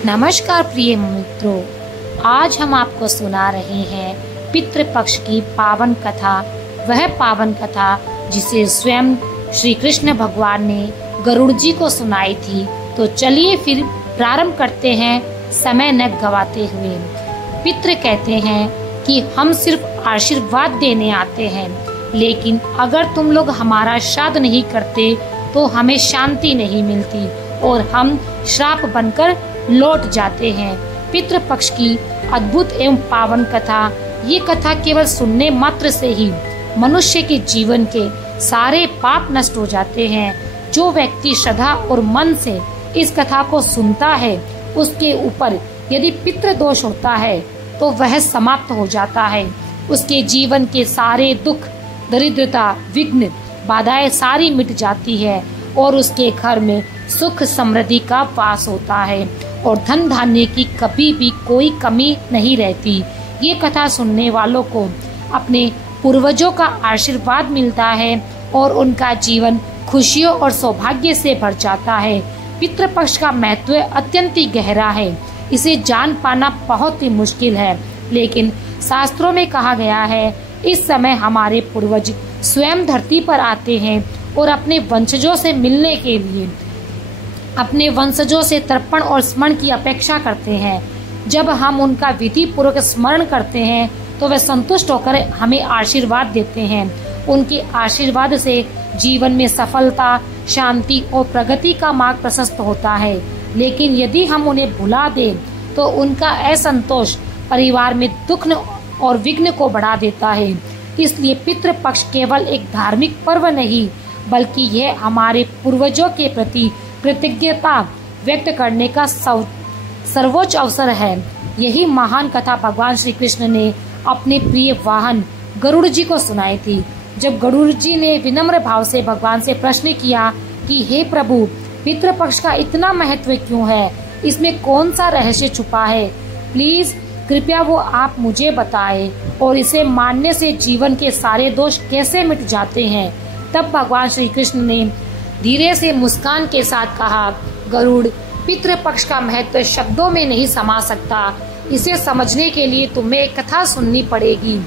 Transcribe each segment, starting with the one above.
नमस्कार प्रिय मित्रों, आज हम आपको सुना रहे हैं पितृपक्ष की पावन कथा। वह पावन कथा जिसे स्वयं श्री कृष्ण भगवान ने गरुड़ जी को सुनाई थी। तो चलिए फिर प्रारंभ करते हैं समय न गवाते हुए। पितृ कहते हैं कि हम सिर्फ आशीर्वाद देने आते हैं, लेकिन अगर तुम लोग हमारा श्राद्ध नहीं करते तो हमें शांति नहीं मिलती और हम श्राप बनकर लौट जाते हैं। पितृपक्ष की अद्भुत एवं पावन कथा। ये कथा केवल सुनने मात्र से ही मनुष्य के जीवन के सारे पाप नष्ट हो जाते हैं। जो व्यक्ति श्रद्धा और मन से इस कथा को सुनता है, उसके ऊपर यदि पितृ दोष होता है तो वह समाप्त हो जाता है। उसके जीवन के सारे दुख, दरिद्रता, विघ्न, बाधाएं सारी मिट जाती है और उसके घर में सुख समृद्धि का वास होता है और धन धान्य की कभी भी कोई कमी नहीं रहती। ये कथा सुनने वालों को अपने पूर्वजों का आशीर्वाद मिलता है और उनका जीवन खुशियों और सौभाग्य से भर जाता है। पितृपक्ष का महत्व अत्यंत ही गहरा है। इसे जान पाना बहुत ही मुश्किल है, लेकिन शास्त्रों में कहा गया है इस समय हमारे पूर्वज स्वयं धरती पर आते हैं और अपने वंशजों से मिलने के लिए अपने वंशजों से तर्पण और स्मरण की अपेक्षा करते हैं। जब हम उनका विधि पूर्वक स्मरण करते हैं तो वे संतुष्ट होकर हमें आशीर्वाद देते हैं। उनके आशीर्वाद से जीवन में सफलता, शांति और प्रगति का मार्ग प्रशस्त होता है। लेकिन यदि हम उन्हें भुला दें तो उनका असंतोष परिवार में दुख और विघ्न को बढ़ा देता है। इसलिए पितृपक्ष केवल एक धार्मिक पर्व नहीं, बल्कि यह हमारे पूर्वजों के प्रति कृतज्ञता व्यक्त करने का सर्वोच्च अवसर है। यही महान कथा भगवान श्री कृष्ण ने अपने प्रिय वाहन गरुड़ जी को सुनाई थी। जब गरुड़ जी ने विनम्र भाव से भगवान से प्रश्न किया कि हे प्रभु, पितृपक्ष का इतना महत्व क्यों है? इसमें कौन सा रहस्य छुपा है? प्लीज कृपया वो आप मुझे बताएं और इसे मानने से जीवन के सारे दोष कैसे मिट जाते हैं। तब भगवान श्री कृष्ण ने धीरे से मुस्कान के साथ कहा, गरुड़, पितृपक्ष का महत्व शब्दों में नहीं समा सकता। इसे समझने के लिए तुम्हें एक कथा सुननी पड़ेगी।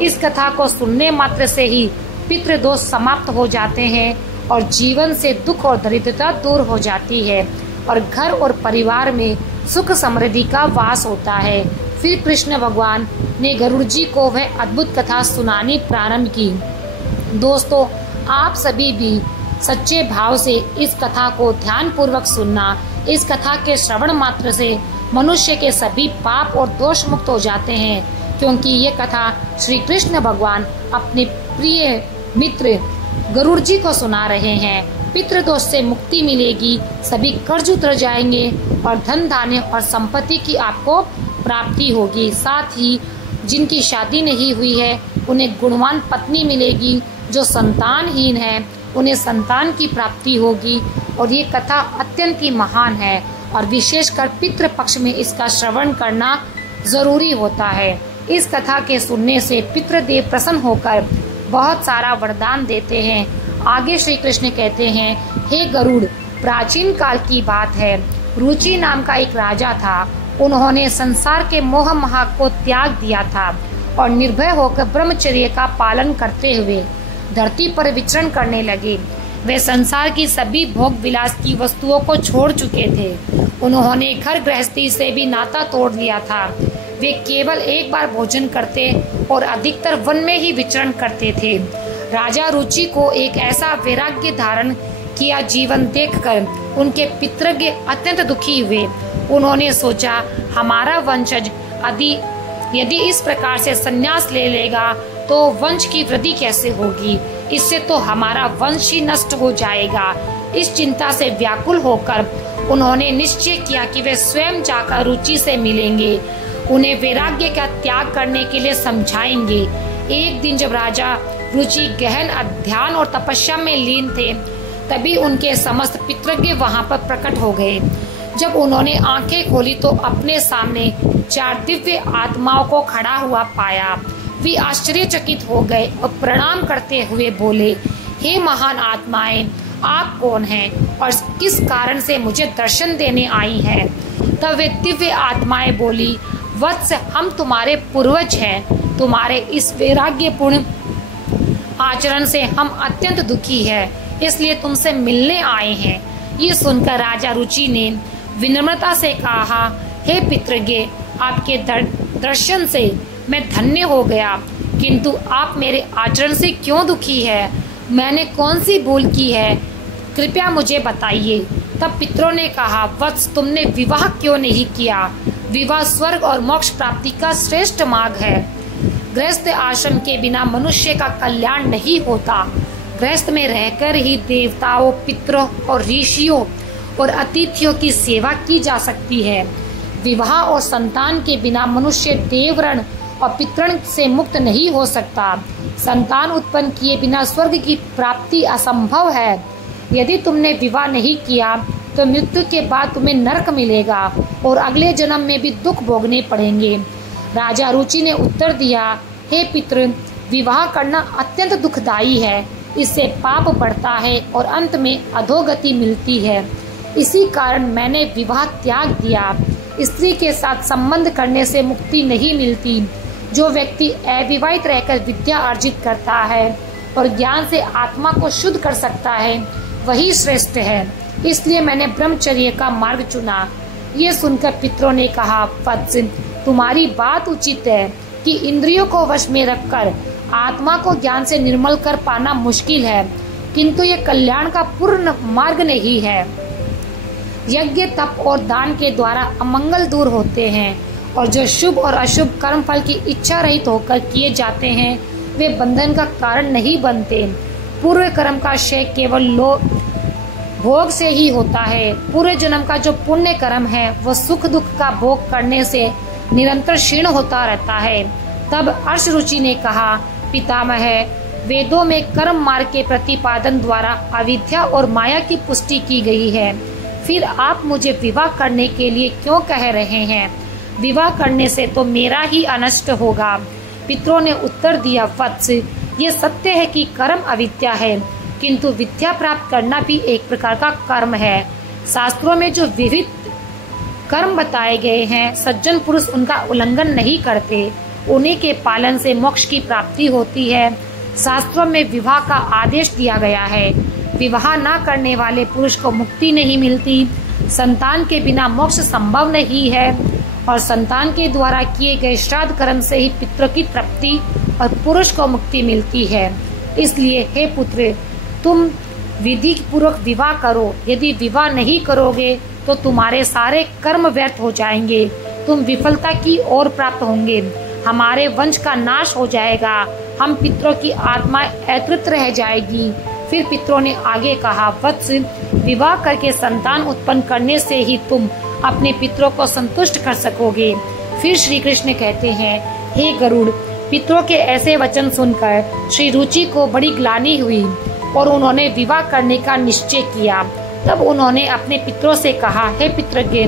इस कथा को सुनने मात्र से ही पितृदोष समाप्त हो जाते हैं और जीवन से दुख और दरिद्रता दूर हो जाती है और घर और परिवार में सुख समृद्धि का वास होता है। फिर कृष्ण भगवान ने गरुड़ जी को वह अद्भुत कथा सुनानी प्रारंभ की। दोस्तों, आप सभी भी सच्चे भाव से इस कथा को ध्यान पूर्वक सुनना। इस कथा के श्रवण मात्र से मनुष्य के सभी पाप और दोष मुक्त हो जाते हैं, क्योंकि ये कथा श्री कृष्ण भगवान अपने प्रिय मित्र गरुड़ जी को सुना रहे हैं। पितृदोष से मुक्ति मिलेगी, सभी कर्ज उतर जाएंगे और धन धान्य और संपत्ति की आपको प्राप्ति होगी। साथ ही जिनकी शादी नहीं हुई है उन्हें गुणवान पत्नी मिलेगी, जो संतानहीन है उन्हें संतान की प्राप्ति होगी। और ये कथा अत्यंत ही महान है और विशेषकर पितृपक्ष में इसका श्रवण करना जरूरी होता है। इस कथा के सुनने से पितृदेव प्रसन्न होकर बहुत सारा वरदान देते हैं। आगे श्री कृष्ण कहते हैं, हे गरुड़, प्राचीन काल की बात है। रुचि नाम का एक राजा था। उन्होंने संसार के मोह माया को त्याग दिया था और निर्भय होकर ब्रह्मचर्य का पालन करते हुए धरती पर विचरण करने लगे। वे संसार की सभी भोग विलास की वस्तुओं को छोड़ चुके थे। उन्होंने घर गृहस्थी से भी नाता तोड़ लिया था। वे केवल एक बार भोजन करते और अधिकतर वन में ही विचरण करते थे। राजा रुचि को एक ऐसा वैराग्य धारण किया जीवन देखकर उनके पितृज्ञ अत्यंत दुखी हुए। उन्होंने सोचा, हमारा वंशज यदि इस प्रकार से संन्यास ले लेगा तो वंश की वृद्धि कैसे होगी? इससे तो हमारा वंश ही नष्ट हो जाएगा। इस चिंता से व्याकुल होकर उन्होंने निश्चय किया कि वे स्वयं जाकर रुचि से मिलेंगे, उन्हें वैराग्य का त्याग करने के लिए समझाएंगे। एक दिन जब राजा रुचि गहन अध्ययन और तपस्या में लीन थे, तभी उनके समस्त पितृज्ञ वहां पर प्रकट हो गए। जब उन्होंने आंखें खोली तो अपने सामने 4 दिव्य आत्माओं को खड़ा हुआ पाया। वे आश्चर्यचकित हो गए और प्रणाम करते हुए बोले, हे महान आत्माएं, आप कौन हैं और किस कारण से मुझे दर्शन देने आई हैं? तब वे दिव्य आत्माएं बोली, वत्स, हम तुम्हारे पूर्वज हैं। तुम्हारे इस वैराग्यपूर्ण आचरण से हम अत्यंत दुखी हैं, इसलिए तुमसे मिलने आए हैं। ये सुनकर राजा रुचि ने विनम्रता से कहा, हे पितृज्ञ, आपके दर्शन से मैं धन्य हो गया, किंतु आप मेरे आचरण से क्यों दुखी है? मैंने कौन सी भूल की है? कृपया मुझे बताइए। तब पितरों ने कहा, वत्स, तुमने विवाह क्यों नहीं किया? विवाह स्वर्ग और मोक्ष प्राप्ति का श्रेष्ठ मार्ग है। गृहस्थ आश्रम के बिना मनुष्य का कल्याण नहीं होता। गृहस्थ में रहकर ही देवताओं, पितरों और ऋषियों और अतिथियों की सेवा की जा सकती है। विवाह और संतान के बिना मनुष्य देवऋण और पितृण से मुक्त नहीं हो सकता। संतान उत्पन्न किए बिना स्वर्ग की प्राप्ति असंभव है। यदि तुमने विवाह नहीं किया तो मृत्यु के बाद तुम्हें नरक मिलेगा और अगले जन्म में भी दुख भोगने पड़ेंगे। राजा रुचि ने उत्तर दिया, हे पितृ, विवाह करना अत्यंत दुखदायी है। इससे पाप बढ़ता है और अंत में अधोगति मिलती है। इसी कारण मैंने विवाह त्याग दिया। स्त्री के साथ संबंध करने से मुक्ति नहीं मिलती। जो व्यक्ति अविवाहित रहकर विद्या अर्जित करता है और ज्ञान से आत्मा को शुद्ध कर सकता है, वही श्रेष्ठ है। इसलिए मैंने ब्रह्मचर्य का मार्ग चुना। ये सुनकर पितरों ने कहा, वत्स, तुम्हारी बात उचित है कि इंद्रियों को वश में रखकर आत्मा को ज्ञान से निर्मल कर पाना मुश्किल है, किंतु ये कल्याण का पूर्ण मार्ग नहीं है। यज्ञ, तप और दान के द्वारा अमंगल दूर होते हैं और जो शुभ और अशुभ कर्म फल की इच्छा रहित होकर किए जाते हैं, वे बंधन का कारण नहीं बनते। पूर्व कर्म का क्षय केवल भोग से ही होता है। पूरे जन्म का जो पुण्य कर्म है वो सुख दुख का भोग करने से निरंतर क्षीण होता रहता है। तब अर्ष रुचि ने कहा, पितामह, वेदों में कर्म मार्ग के प्रतिपादन द्वारा अविद्या और माया की पुष्टि की गई है। फिर आप मुझे विवाह करने के लिए क्यों कह रहे हैं? विवाह करने से तो मेरा ही अनष्ट होगा। पितरों ने उत्तर दिया, वत्स, ये सत्य है कि कर्म अविद्या है, किंतु विद्या प्राप्त करना भी एक प्रकार का कर्म है। शास्त्रों में जो विविध कर्म बताए गए हैं, सज्जन पुरुष उनका उल्लंघन नहीं करते। उन्हीं के पालन से मोक्ष की प्राप्ति होती है। शास्त्रों में विवाह का आदेश दिया गया है। विवाह न करने वाले पुरुष को मुक्ति नहीं मिलती। संतान के बिना मोक्ष संभव नहीं है और संतान के द्वारा किए गए श्राद्ध कर्म से ही पितरों की तृप्ति और पुरुष को मुक्ति मिलती है। इसलिए हे पुत्र, तुम विधि पूर्वक विवाह करो। यदि विवाह नहीं करोगे तो तुम्हारे सारे कर्म व्यर्थ हो जाएंगे। तुम विफलता की ओर प्राप्त होंगे। हमारे वंश का नाश हो जाएगा। हम पितरों की आत्मा अतृप्त रह जाएगी। फिर पितरों ने आगे कहा, वत्स, विवाह करके संतान उत्पन्न करने से ही तुम अपने पितरों को संतुष्ट कर सकोगे। फिर श्री कृष्ण कहते हैं, हे गरुड़, पितरों के ऐसे वचन सुनकर श्री रुचि को बड़ी ग्लानि हुई और उन्होंने विवाह करने का निश्चय किया। तब उन्होंने अपने पितरों से कहा, हे पितृज्ञ,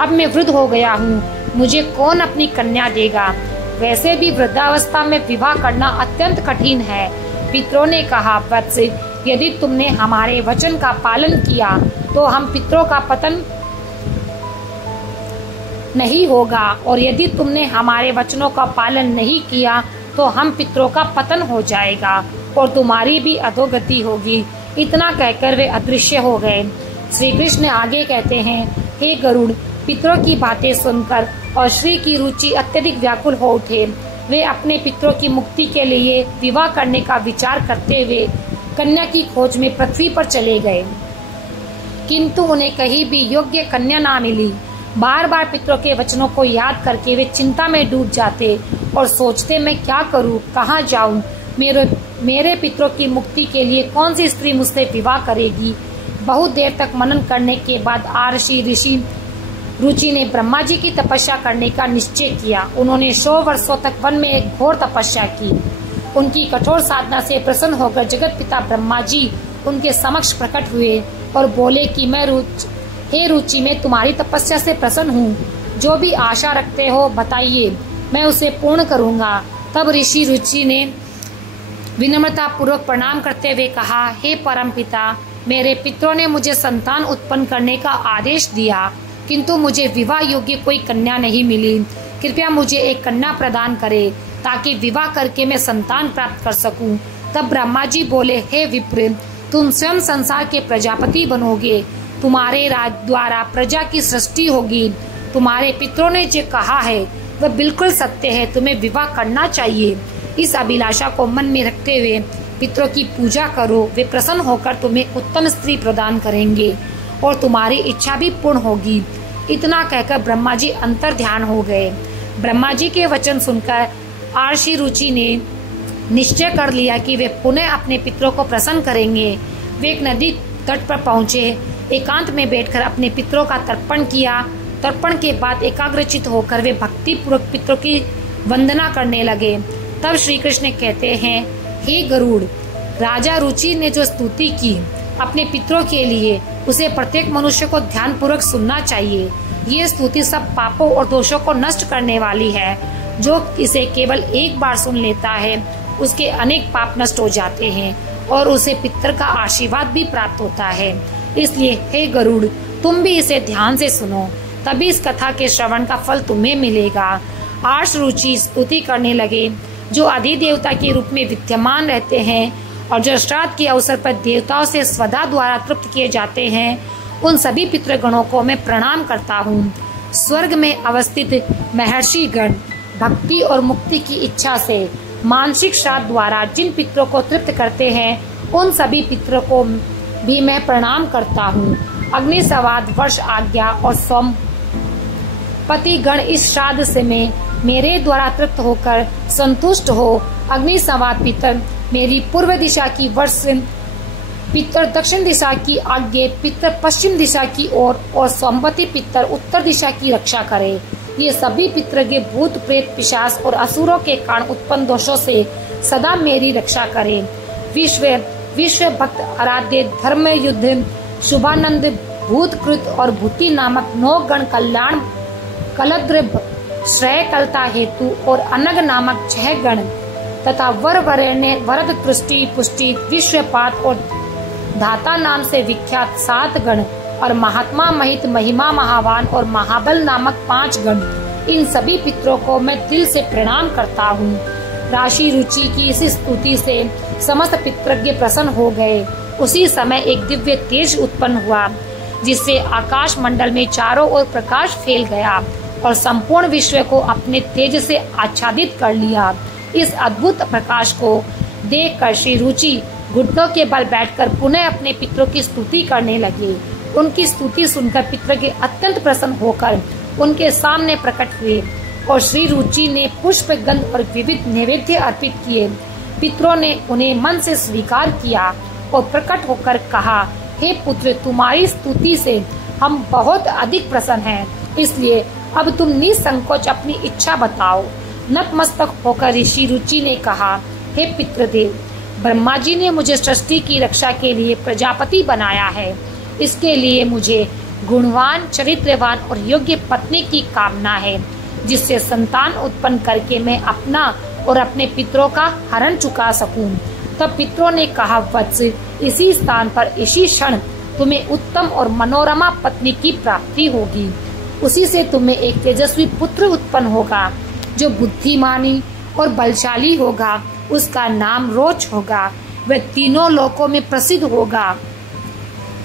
अब मैं वृद्ध हो गया हूँ, मुझे कौन अपनी कन्या देगा? वैसे भी वृद्धावस्था में विवाह करना अत्यंत कठिन है। पितरों ने कहा, वत्स, यदि तुमने हमारे वचन का पालन किया तो हम पितरों का पतन नहीं होगा, और यदि तुमने हमारे वचनों का पालन नहीं किया तो हम पितरों का पतन हो जाएगा और तुम्हारी भी अधोगति होगी। इतना कहकर वे अदृश्य हो गए। श्री कृष्ण आगे कहते हैं, हे गरुड़, पितरों की बातें सुनकर और श्री की रुचि अत्यधिक व्याकुल हो उठे। वे अपने पितरों की मुक्ति के लिए विवाह करने का विचार करते हुए कन्या की खोज में पृथ्वी पर चले गए, किंतु उन्हें कहीं भी योग्य कन्या ना मिली। बार बार पितरों के वचनों को याद करके वे चिंता में डूब जाते और सोचते, मैं क्या करूं, कहाँ जाऊं? मेरे पितरों की मुक्ति के लिए कौन सी स्त्री मुझसे विवाह करेगी? बहुत देर तक मनन करने के बाद ऋषि रुचि ने ब्रह्मा जी की तपस्या करने का निश्चय किया। उन्होंने 100 वर्षों तक वन में एक घोर तपस्या की। उनकी कठोर साधना से प्रसन्न होकर जगत पिता ब्रह्मा जी उनके समक्ष प्रकट हुए और बोले कि हे रुचि, मैं तुम्हारी तपस्या से प्रसन्न हूँ। जो भी आशा रखते हो बताइए, मैं उसे पूर्ण करूँगा। तब ऋषि रुचि ने विनम्रता पूर्वक प्रणाम करते हुए कहा, हे परम पिता, मेरे पितरों ने मुझे संतान उत्पन्न करने का आदेश दिया। किंतु मुझे विवाह योग्य कोई कन्या नहीं मिली। कृपया मुझे एक कन्या प्रदान करे ताकि विवाह करके मैं संतान प्राप्त कर सकूं। तब ब्रह्मा जी बोले, हे विप्र, तुम स्वयं संसार के प्रजापति बनोगे। तुम्हारे द्वारा प्रजा की सृष्टि होगी। तुम्हारे पितरों ने जो कहा है वह बिल्कुल सत्य है। तुम्हें विवाह करना चाहिए। इस अभिलाषा को मन में रखते हुए पितरों की पूजा करो। वे प्रसन्न होकर तुम्हें उत्तम स्त्री प्रदान करेंगे और तुम्हारी इच्छा भी पूर्ण होगी। इतना कहकर ब्रह्मा जी अंतर ध्यान हो गए। ब्रह्मा जी के वचन सुनकर आर्षि रुचि ने निश्चय कर लिया कि वे पुनः अपने पितरों को प्रसन्न करेंगे। वे एक नदी तट पर पहुँचे। एकांत में बैठकर अपने पितरों का तर्पण किया। तर्पण के बाद एकाग्रचित होकर वे भक्ति पूर्वक पितरों की वंदना करने लगे। तब श्री कृष्ण कहते हैं, हे गरुड़, राजा रुचि ने जो स्तुति की अपने पितरों के लिए, उसे प्रत्येक मनुष्य को ध्यान पूर्वक सुनना चाहिए। ये स्तुति सब पापों और दोषों को नष्ट करने वाली है। जो इसे केवल एक बार सुन लेता है उसके अनेक पाप नष्ट हो जाते हैं और उसे पितर का आशीर्वाद भी प्राप्त होता है। इसलिए हे गरुड़, तुम भी इसे ध्यान से सुनो, तभी इस कथा के श्रवण का फल तुम्हें मिलेगा। आर्ष रुचि स्तुति करने लगे। जो अधिदेवता के रूप में विद्यमान रहते हैं और जो श्राद्ध के अवसर पर देवताओं से स्वधा द्वारा तृप्त किए जाते हैं, उन सभी पितृगणों को मैं प्रणाम करता हूँ। स्वर्ग में अवस्थित महर्षि गण भक्ति और मुक्ति की इच्छा से मानसिक श्राद्ध द्वारा जिन पितरों को तृप्त करते हैं, उन सभी पितरों को भी मैं प्रणाम करता हूँ। अग्निसंवाद, वर्ष आज्ञा और सोमपति गण इस श्राद्ध से में मेरे द्वारा तृप्त होकर संतुष्ट हो। अग्निसंवाद पितर मेरी पूर्व दिशा की, वर्ष पितर दक्षिण दिशा की, आज्ञा पितर पश्चिम दिशा की ओर और सोमपति पितर उत्तर दिशा की रक्षा करे। ये सभी पितृज्ञ भूत प्रेत पिशाच और असुरों के कारण उत्पन्न दोषों से सदा मेरी रक्षा करे। विश्व भक्त आराध्य, धर्म युद्ध, शुभानंद, भूतकृत और भूति नामक 9 गण, कल्याण, कलद्र, श्रेय कलता हेतु और अनग नामक 6 गण तथा वरवरेण्य, वरद, तुष्टि, पुष्टि, विश्वपात और धाता नाम से विख्यात 7 गण और महात्मा, महित, महिमा, महावान और महाबल नामक 5 गण, इन सभी पितरों को मैं दिल से प्रणाम करता हूँ। राशि रुचि की इस स्तुति से समस्त पितृज्ञ प्रसन्न हो गए। उसी समय एक दिव्य तेज उत्पन्न हुआ, जिससे आकाश मंडल में चारों ओर प्रकाश फैल गया और संपूर्ण विश्व को अपने तेज से आच्छादित कर लिया। इस अद्भुत प्रकाश को देखकर श्री रुचि घुटनों के बल बैठकर पुनः अपने पितरों की स्तुति करने लगे। उनकी स्तुति सुनकर पितृज्ञ अत्यंत प्रसन्न होकर उनके सामने प्रकट हुए और श्री रुचि ने पुष्प, गंध और विविध नैवेद्य अर्पित किए। पितरों ने उन्हें मन से स्वीकार किया और प्रकट होकर कहा, हे पुत्र, तुम्हारी स्तुति से हम बहुत अधिक प्रसन्न हैं। इसलिए अब तुम निसंकोच अपनी इच्छा बताओ। नतमस्तक होकर ऋषि रुचि ने कहा, हे पितृदेव, ब्रह्मा जी ने मुझे सृष्टि की रक्षा के लिए प्रजापति बनाया है। इसके लिए मुझे गुणवान, चरित्रवान और योग्य पत्नी की कामना है, जिससे संतान उत्पन्न करके मैं अपना और अपने पितरों का हरण चुका सकूं। तब पितरों ने कहा, वत्स, इसी स्थान पर इसी क्षण तुम्हें उत्तम और मनोरमा पत्नी की प्राप्ति होगी। उसी से तुम्हें एक तेजस्वी पुत्र उत्पन्न होगा, जो बुद्धिमानी और बलशाली होगा। उसका नाम रोच होगा। वह तीनों लोकों में प्रसिद्ध होगा।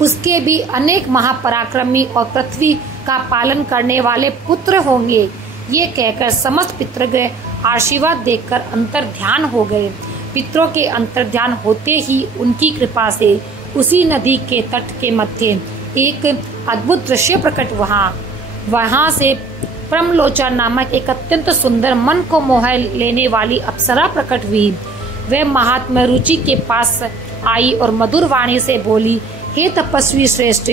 उसके भी अनेक महापराक्रमी और पृथ्वी का पालन करने वाले पुत्र होंगे। ये कहकर समस्त पितृज्ञ आशीर्वाद देकर अंतर्ध्यान हो गए। पितरों के अंतर्ध्यान होते ही उनकी कृपा से उसी नदी के तट के मध्य एक अद्भुत दृश्य प्रकट वहाँ से प्रमलोचा नामक एक अत्यंत सुंदर, मन को मोह लेने वाली अप्सरा प्रकट हुई। वह महात्मा रुचि के पास आई और मधुर वाणी से बोली, हे तपस्वी श्रेष्ठ,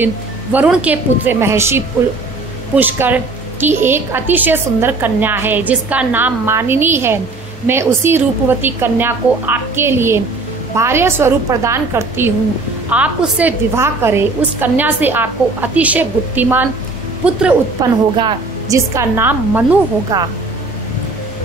वरुण के पुत्र महर्षि पुष्कर की एक अतिशय सुंदर कन्या है, जिसका नाम मानिनी है। मैं उसी रूपवती कन्या को आपके लिए भार्या स्वरूप प्रदान करती हूँ। आप उससे विवाह करें। उस कन्या से आपको अतिशय बुद्धिमान पुत्र उत्पन्न होगा, जिसका नाम मनु होगा।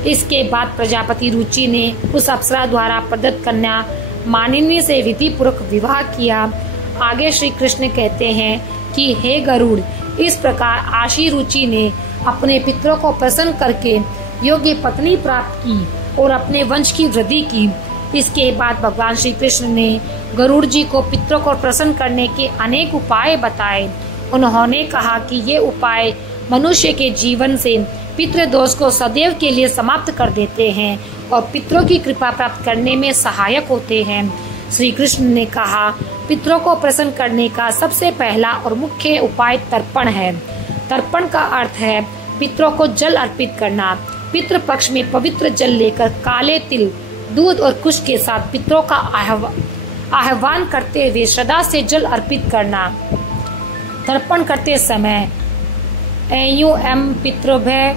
इसके बाद प्रजापति रुचि ने उस अप्सरा द्वारा प्रदत्त कन्या मानिनी से विधि पूर्वक विवाह किया। आगे श्री कृष्ण कहते हैं कि हे गरुड़, इस प्रकार आशी रुचि ने अपने पितरों को प्रसन्न करके योग्य पत्नी प्राप्त की और अपने वंश की वृद्धि की। इसके बाद भगवान श्री कृष्ण ने गरुड़ जी को पितरों को प्रसन्न करने के अनेक उपाय बताए। उन्होंने कहा कि ये उपाय मनुष्य के जीवन से पितृदोष को सदैव के लिए समाप्त कर देते हैं और पितरों की कृपा प्राप्त करने में सहायक होते हैं। श्री कृष्ण ने कहा, पितरों को प्रसन्न करने का सबसे पहला और मुख्य उपाय तर्पण है। तर्पण का अर्थ है पितरों को जल अर्पित करना। पितृ पक्ष में पवित्र जल लेकर काले तिल, दूध और कुश के साथ पितरों का आह्वान करते हुए श्रद्धा से जल अर्पित करना। तर्पण करते समय एयुएम पितृभ्य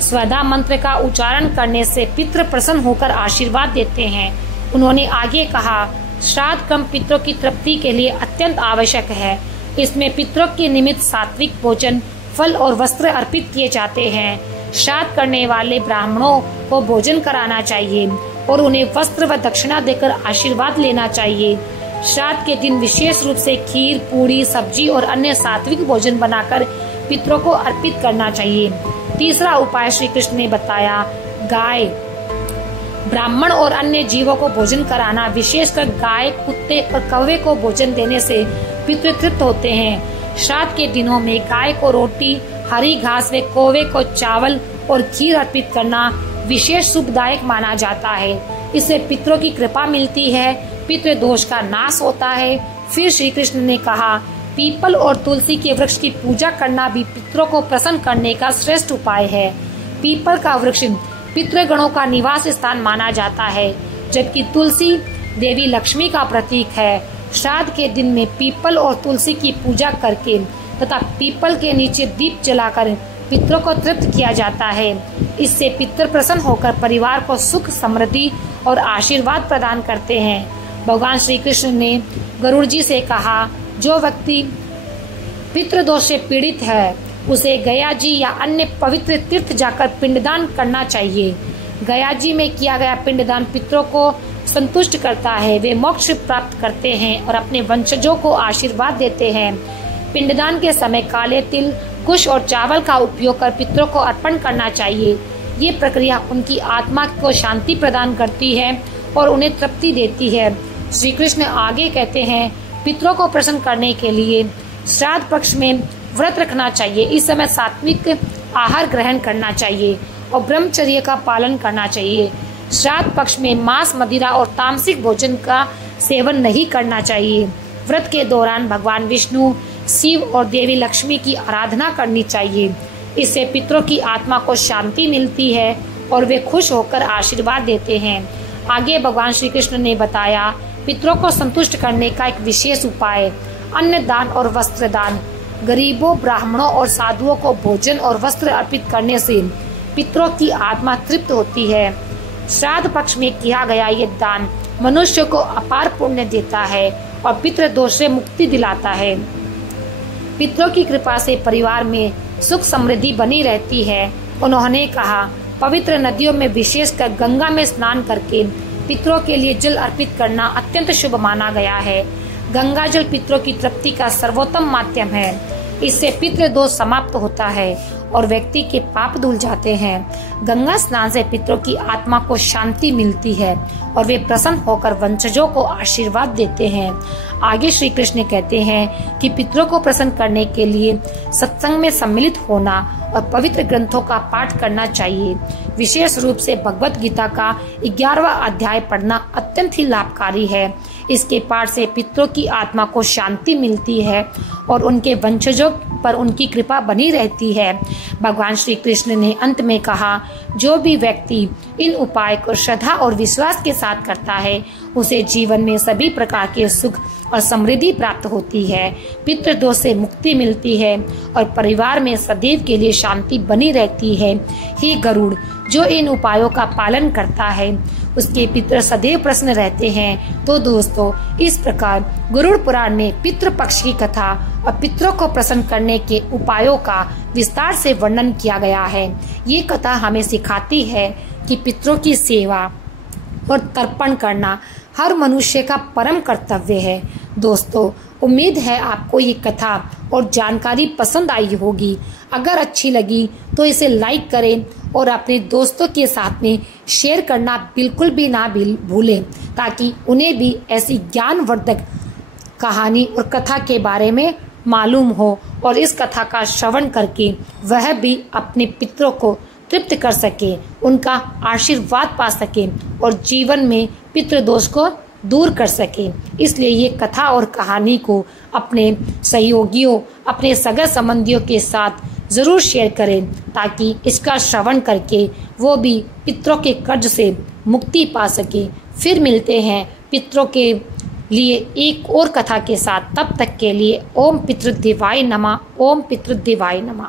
स्वधा मंत्र का उच्चारण करने से पितृ प्रसन्न होकर आशीर्वाद देते हैं। उन्होंने आगे कहा, श्राद्ध कर्म पितरों की तृप्ति के लिए अत्यंत आवश्यक है। इसमें पितरों के निमित्त सात्विक भोजन, फल और वस्त्र अर्पित किए जाते हैं। श्राद्ध करने वाले ब्राह्मणों को भोजन कराना चाहिए और उन्हें वस्त्र व दक्षिणा देकर आशीर्वाद लेना चाहिए। श्राद्ध के दिन विशेष रूप से खीर, पूरी, सब्जी और अन्य सात्विक भोजन बनाकर पितरों को अर्पित करना चाहिए। तीसरा उपाय श्री कृष्ण ने बताया, गाय, ब्राह्मण और अन्य जीवों को भोजन कराना। विशेषकर गाय, कुत्ते और कौवे को भोजन देने से पितृ तृप्त होते हैं। श्राद्ध के दिनों में गाय को रोटी, हरी घास व कौवे को चावल और खीर अर्पित करना विशेष शुभदायक माना जाता है। इससे पितरों की कृपा मिलती है, पितृ दोष का नाश होता है। फिर श्री कृष्ण ने कहा, पीपल और तुलसी के वृक्ष की पूजा करना भी पितरों को प्रसन्न करने का श्रेष्ठ उपाय है। पीपल का वृक्ष पितृगणों का निवास स्थान माना जाता है, जबकि तुलसी देवी लक्ष्मी का प्रतीक है। श्राद्ध के दिन में पीपल और तुलसी की पूजा करके तथा पीपल के नीचे दीप जलाकर पितरों को तृप्त किया जाता है। इससे पितर प्रसन्न होकर परिवार को सुख, समृद्धि और आशीर्वाद प्रदान करते हैं। भगवान श्री कृष्ण ने गरुड़ जी से कहा, जो व्यक्ति पितृदोष से पीड़ित है उसे गया जी या अन्य पवित्र तीर्थ जाकर पिंडदान करना चाहिए। गया जी में किया गया पिंडदान पितरों को संतुष्ट करता है। वे मोक्ष प्राप्त करते हैं और अपने वंशजों को आशीर्वाद देते हैं। पिंडदान के समय काले तिल, कुश और चावल का उपयोग कर पितरों को अर्पण करना चाहिए। ये प्रक्रिया उनकी आत्मा को शांति प्रदान करती है और उन्हें तृप्ति देती है। श्री कृष्ण आगे कहते हैं, पितरों को प्रसन्न करने के लिए श्राद्ध पक्ष में व्रत रखना चाहिए। इस समय सात्विक आहार ग्रहण करना चाहिए और ब्रह्मचर्य का पालन करना चाहिए। श्राद्ध पक्ष में मांस, मदिरा और तामसिक भोजन का सेवन नहीं करना चाहिए। व्रत के दौरान भगवान विष्णु, शिव और देवी लक्ष्मी की आराधना करनी चाहिए। इससे पितरों की आत्मा को शांति मिलती है और वे खुश होकर आशीर्वाद देते हैं। आगे भगवान श्री कृष्ण ने बताया, पितरों को संतुष्ट करने का एक विशेष उपाय अन्न दान और वस्त्र दान। गरीबों, ब्राह्मणों और साधुओं को भोजन और वस्त्र अर्पित करने से पितरों की आत्मा तृप्त होती है। श्राद्ध पक्ष में किया गया ये दान मनुष्य को अपार पुण्य देता है और पितृ दोष से मुक्ति दिलाता है। पितरों की कृपा से परिवार में सुख समृद्धि बनी रहती है। उन्होंने कहा, पवित्र नदियों में विशेषकर गंगा में स्नान करके पितरों के लिए जल अर्पित करना अत्यंत शुभ माना गया है। गंगा जल पितरों की तृप्ति का सर्वोत्तम माध्यम है। इससे पितृ दोष समाप्त होता है और व्यक्ति के पाप धुल जाते हैं। गंगा स्नान से पितरों की आत्मा को शांति मिलती है और वे प्रसन्न होकर वंशजों को आशीर्वाद देते हैं। आगे श्री कृष्ण कहते हैं कि पितरों को प्रसन्न करने के लिए सत्संग में सम्मिलित होना और पवित्र ग्रंथों का पाठ करना चाहिए। विशेष रूप से भगवत गीता का 11वां अध्याय पढ़ना अत्यंत ही लाभकारी है। इसके पाठ से पितरों की आत्मा को शांति मिलती है और उनके वंशजों पर उनकी कृपा बनी रहती है। भगवान श्री कृष्ण ने अंत में कहा, जो भी व्यक्ति इन उपाय को श्रद्धा और विश्वास के साथ करता है उसे जीवन में सभी प्रकार के सुख और समृद्धि प्राप्त होती है, पितृदोष से मुक्ति मिलती है और परिवार में सदैव के लिए शांति बनी रहती है। हे गरुड़, जो इन उपायों का पालन करता है उसके पितर सदैव प्रसन्न रहते हैं। तो दोस्तों, इस प्रकार गरुड़ पुराण में पितृ पक्ष की कथा और पितरों को प्रसन्न करने के उपायों का विस्तार से वर्णन किया गया है। ये कथा हमें सिखाती है कि पितरों की सेवा और तर्पण करना हर मनुष्य का परम कर्तव्य है। दोस्तों, उम्मीद है आपको ये कथा और जानकारी पसंद आई होगी। अगर अच्छी लगी तो इसे लाइक करें और अपने दोस्तों के साथ में शेयर करना बिल्कुल भी ना भूलें, ताकि उन्हें भी ऐसी ज्ञानवर्धक कहानी और कथा के बारे में मालूम हो और इस कथा का श्रवण करके वह भी अपने पितरों को तृप्त कर सके, उनका आशीर्वाद पा सके और जीवन में पितृदोष को दूर कर सके। इसलिए ये कथा और कहानी को अपने सहयोगियों, अपने सगे संबंधियों के साथ ज़रूर शेयर करें, ताकि इसका श्रवण करके वो भी पितरों के कर्ज से मुक्ति पा सके। फिर मिलते हैं पितरों के लिए एक और कथा के साथ। तब तक के लिए ओम पितृदेवाय नमः, ओम पितृदेवाय नमः।